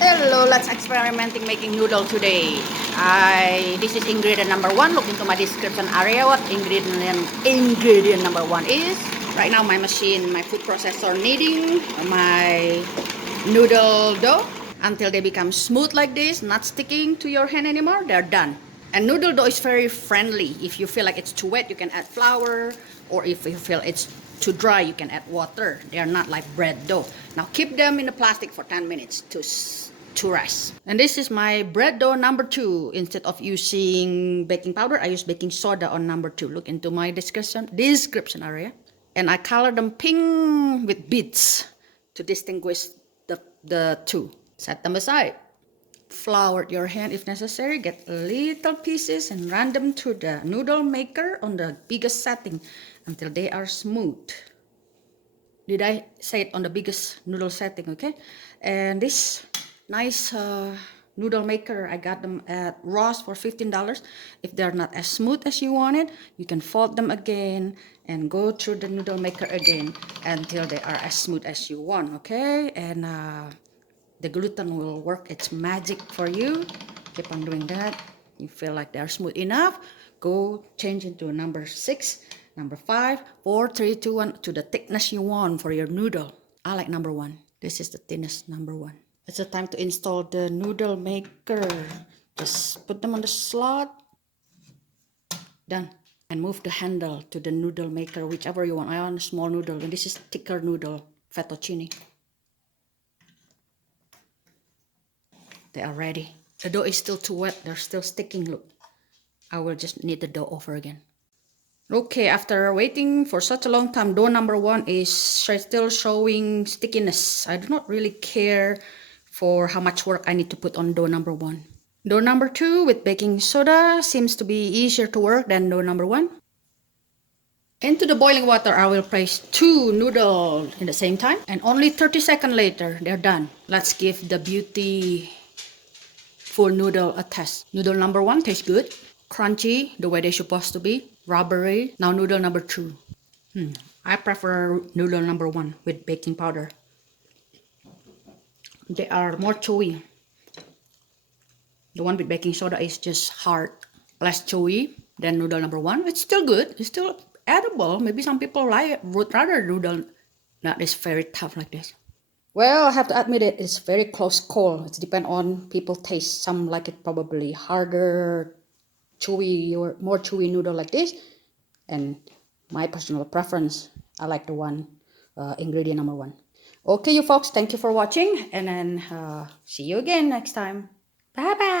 Hello, let's experimenting making noodle today. This is ingredient number 1. Look into my description area what ingredient number 1 is. Right now my machine, my food processor kneading my noodle dough until they become smooth like this, not sticking to your hand anymore. They're done. And noodle dough is very friendly. If you feel like it's too wet, you can add flour, or if you feel it's too dry, you can add water. They are not like bread dough. Now keep them in the plastic for 10 minutes to rest. And this is my bread dough number 2. Instead of using baking powder, I use baking soda on number 2. Look into my description area. And I color them pink with beads to distinguish the two. Set them aside. Flour your hand if necessary. Get little pieces and run them to the noodle maker on the biggest setting until they are smooth. Did I say it on the biggest noodle setting? Okay. And this nice noodle maker, I got them at Ross for $15. If they're not as smooth as you want it, you can fold them again and go through the noodle maker again until they are as smooth as you want. Okay. And the gluten will work its magic for you. Keep on doing that. You feel like they're smooth enough, go change into number 6, number 5, 4, 3, 2, 1 to the thickness you want for your noodle. I like number 1. This is the thinnest number 1. It's the time to install the noodle maker. Just put them on the slot. Done. And move the handle to the noodle maker, whichever you want. I want a small noodle, and this is thicker noodle, fettuccine. They are ready. The dough is still too wet. They're still sticking. Look. I will just knead the dough over again. Okay, after waiting for such a long time, dough number 1 is still showing stickiness. I do not really care for how much work I need to put on dough number 1. Dough number 2 with baking soda seems to be easier to work than dough number 1. Into the boiling water, I will place 2 noodles in the same time. And only 30 seconds later, they're done. Let's give the beauty full noodle a test. Noodle number 1 tastes good. Crunchy, the way they're supposed to be. Rubbery. Now noodle number 2. I prefer noodle number 1 with baking powder. They are more chewy. The one with baking soda is just hard, less chewy than noodle number 1. It's still good. It's still edible. Maybe some people would rather noodle that is very tough like this. Well, I have to admit it's very close call. It depends on people's taste. Some like it probably harder, chewy or more chewy noodle like this. And my personal preference, I like the one, ingredient number 1. Okay, you folks, thank you for watching. And then see you again next time. Bye-bye.